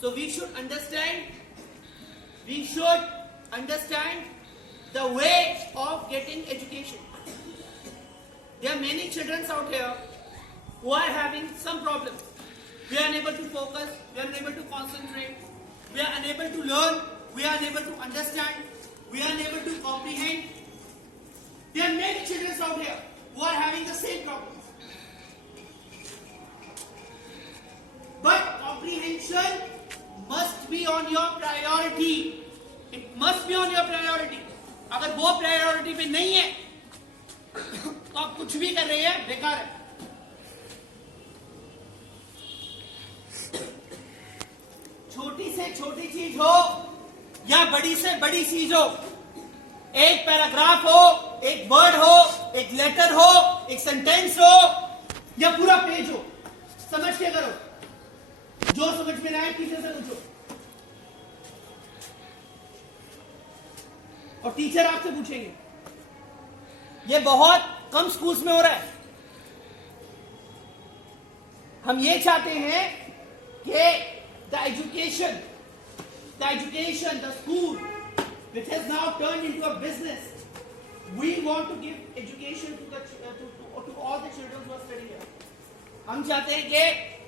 So we should understand the way of getting education. There are many children out here who are having some problems. We are unable to focus, we are unable to concentrate, we are unable to learn, we are unable to understand, we are unable to comprehend. There are many children out here who are having the same problems. But comprehension must be on your priority. It must be on your priority. अगर वो priority पे नहीं है तो आप कुछ भी कर रहे हैं बेकार है. छोटी से छोटी चीज हो या बड़ी से बड़ी चीज हो, एक पैराग्राफ हो, एक वर्ड हो, एक लेटर हो, एक सेंटेंस हो या पूरा पेज हो, समझ के करो. जो समझ में ना आए टीचर से पूछो और टीचर आपसे पूछेंगे. ये बहुत कम स्कूल्स में हो रहा है. हम ये चाहते हैं कि the education, the school, which has now turned into a business, we want to give education to all the children who are studying here. हम चाहते हैं कि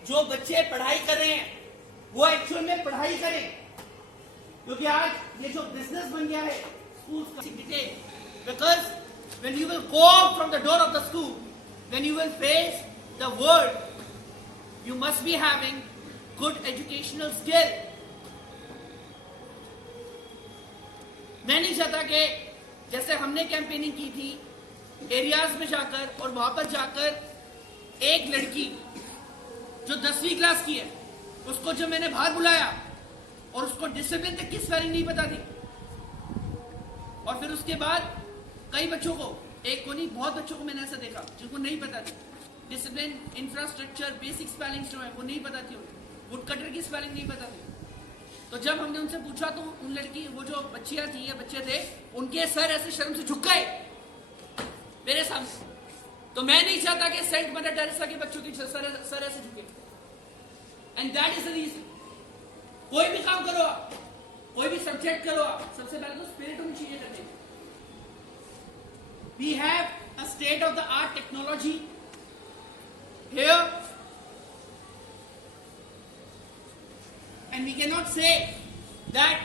जो बच्चे पढ़ाई कर रहे हैं वो एक्चुअल में पढ़ाई करें, क्योंकि आज ये जो बिजनेस बन गया है स्कूल का. Because when you will go out from the door of the school, when you will face the world, you must be having good educational skill. मैं नहीं चाहता कि जैसे हमने कैंपेनिंग की थी एरियाज में जाकर और वहां पर जाकर एक लड़की जो 10वीं क्लास की है उसको जब मैंने बाहर बुलाया और उसको डिसिप्लिन तक की स्पेलिंग नहीं पता थी, और फिर उसके बाद कई बच्चों को, एक को नहीं बहुत बच्चों को मैंने ऐसा देखा जिनको नहीं पता थी डिसिप्लिन, इंफ्रास्ट्रक्चर, बेसिक स्पेलिंग जो है वो नहीं पता थी, वुड कटर की स्पेलिंग नहीं पता थी. तो जब हमने उनसे पूछा तो उन लड़की, वो जो बच्चियां थी या बच्चे थे, उनके सर ऐसे शर्म से झुक गए मेरे सामने. तो मैं नहीं चाहता कि सेंट मदर टेरेसा के बच्चों की सर ऐसे झुके. And that is the reason. कोई भी काम करो आप, कोई भी सब्जेक्ट करो आप, सबसे पहले तो स्पिरिट होनी चाहिए करने. We have a state of the art technology here, and we cannot say that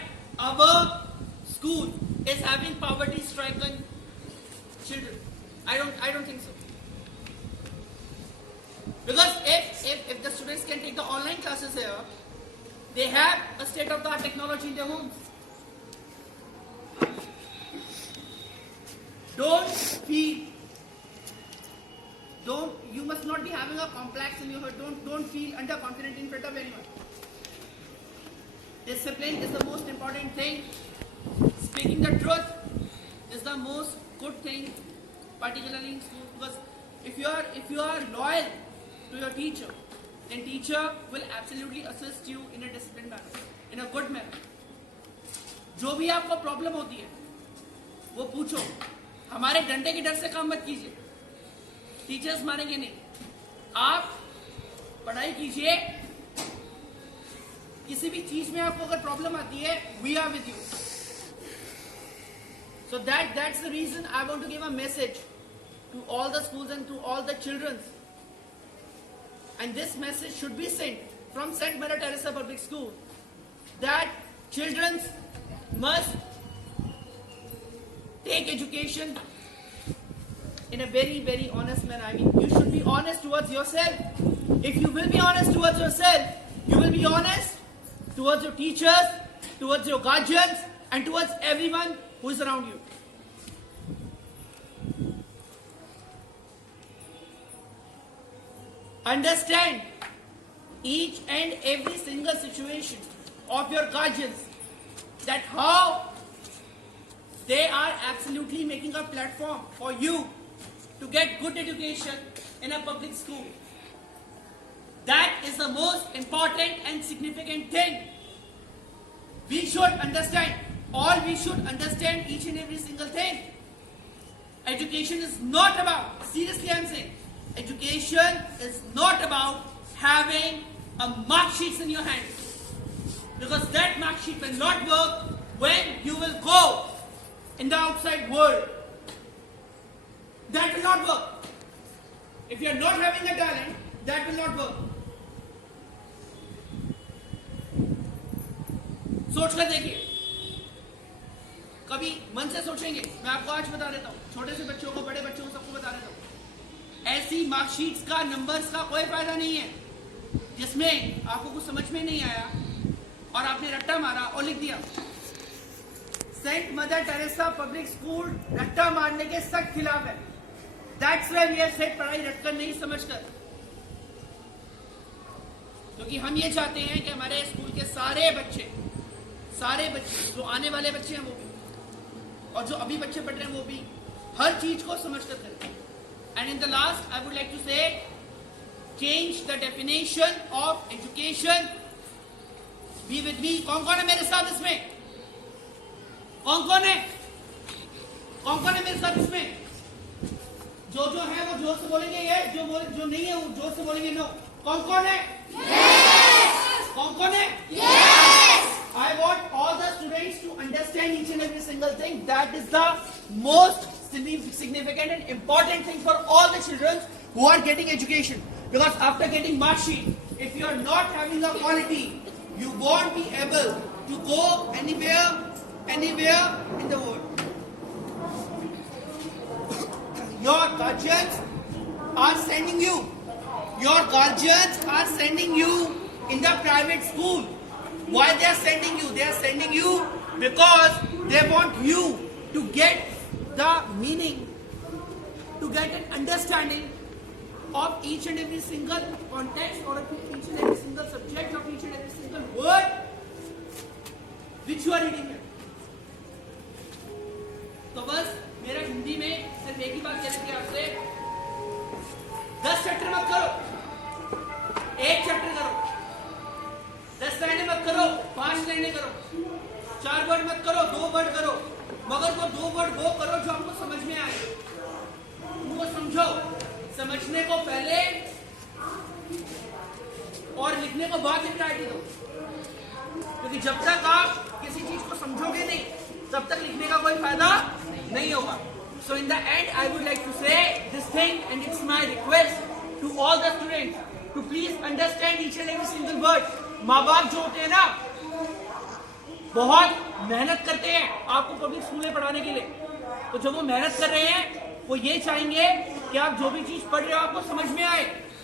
our school is having poverty stricken children. I don't think so. Because if the students can take the online classes here, they have a state of the art technology in their homes. You must not be having a complex in your head. Don't feel underconfident in front of anyone. Discipline is the most important thing. Speaking the truth is the most good thing, particularly in school. Because if you are loyal to your teacher, then teacher will absolutely assist you in a disciplined manner, in a good manner. जो भी आपको problem होती है वो पूछो. हमारे डंडे के डर से काम मत कीजिए, टीचर्स मारेंगे नहीं. आप पढ़ाई कीजिए. किसी भी चीज में आपको अगर प्रॉब्लम आती है, we are with you. So that's the reason I want to give a message to all the schools and to all the children. And this message should be sent from St. Mother Teresa Public School that children must take education in a very, very honest manner. I mean, you should be honest towards yourself. If you will be honest towards yourself, you will be honest towards your teachers, towards your guardians, and towards everyone who is around you. Understand each and every single situation of your guardians, that how they are absolutely making a platform for you to get good education in a public school. That is the most important and significant thing. We should understand, we should understand each and every single thing. Education is not about, seriously I'm saying, education is not about having a mark sheets in your hand. because that mark sheet will not work when you will go in the outside world. That will not work. If you are not having a talent, that will not work. सोच कर देखिए, कभी मन से सोचेंगे। मैं आपको आज बता देता हूँ, छोटे से बच्चों को, बड़े बच्चों को, सबको बता देता हूँ, ऐसी मार्कशीट्स का, नंबर्स का कोई फायदा नहीं है जिसमें आपको कुछ समझ में नहीं आया और आपने रट्टा मारा और लिख दिया। Saint Mother Teresa public school रट्टा मारने के सख्त खिलाफ है। That's why we have said पढ़ाई रटकर नहीं समझकर, क्योंकि हम ये चाहते हैं कि हमारे स्कूल के सारे बच्चे जो आने वाले बच्चे हैं वो भी, और जो अभी बच्चे पढ़ रहे हैं वो भी, हर चीज को समझकर करें। And in the last I would like to say, change the definition of education. Be with me. कौन कौन है मेरे साथ इसमें? कौन कौन है मेरे साथ इसमें? जो है वो जोर से बोलेंगे यस, जो नहीं है वो जोर से बोलेंगे नो। कौन कौन है? yes! कौन है? yes! I want all the students to understand each and every single thing. That is the most significant and important thing for all the children who are getting education. Because after getting mark sheet, if you are not having a quality, you won't be able to go anywhere in the world. Your guardians are sending you. Your guardians are sending you in the private school. Why they are sending you? They are sending you because they want you to get the meaning, to get an understanding of each and every single context or of each and every single subject, of each and every single word which you are reading here. तो बस मेरा हिंदी में सिर्फ एक ही बात कहनी थी आपसे, 10 चैप्टर मत करो, 1 चैप्टर करो। 10 लाइनें मत करो, 5 लाइनें करो। 4 वर्ड मत करो, 2 वर्ड करो, मगर वो 2 वर्ड वो करो जो आपको समझ में आए, उनको समझो। समझने को पहले और लिखने को बाद में प्रायोरिटी दो, क्योंकि जब तक आप किसी चीज को समझोगे नहीं, तब तक लिखने का कोई फायदा नहीं होगा। So in the end, I would like to say this thing, and it's my request to all the students to please understand each and every single word. माँ बाप जो होते हैं ना, बहुत मेहनत करते हैं आपको पब्लिक स्कूल में पढ़ाने के लिए। तो जो वो मेहनत कर रहे हैं, वो ये चाहेंगे कि आप जो भी चीज पढ़ रहे हो आपको समझ में आए,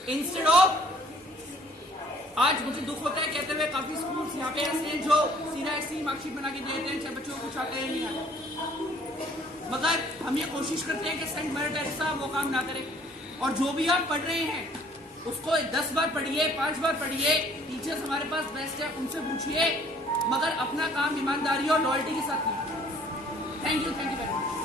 इंस्टेड ऑफ। आज मुझे दुख होता है कहते हुए, काफी स्कूल्स यहाँ पे ऐसे हैं जो सीधा ऐसी मार्कशीट बना के दे देते हैं, चाहे बच्चों को कुछ आता है नहीं आता। मगर हम ये कोशिश करते हैं कि सेंट मदर टेरेसा वो काम ना करे। और जो भी आप पढ़ रहे हैं उसको 10 बार पढ़िए, 5 बार पढ़िए। टीचर्स हमारे पास बेस्ट है, उनसे पूछिए, मगर अपना काम ईमानदारी और लॉयल्टी के साथ कीजिए। Thank you very much.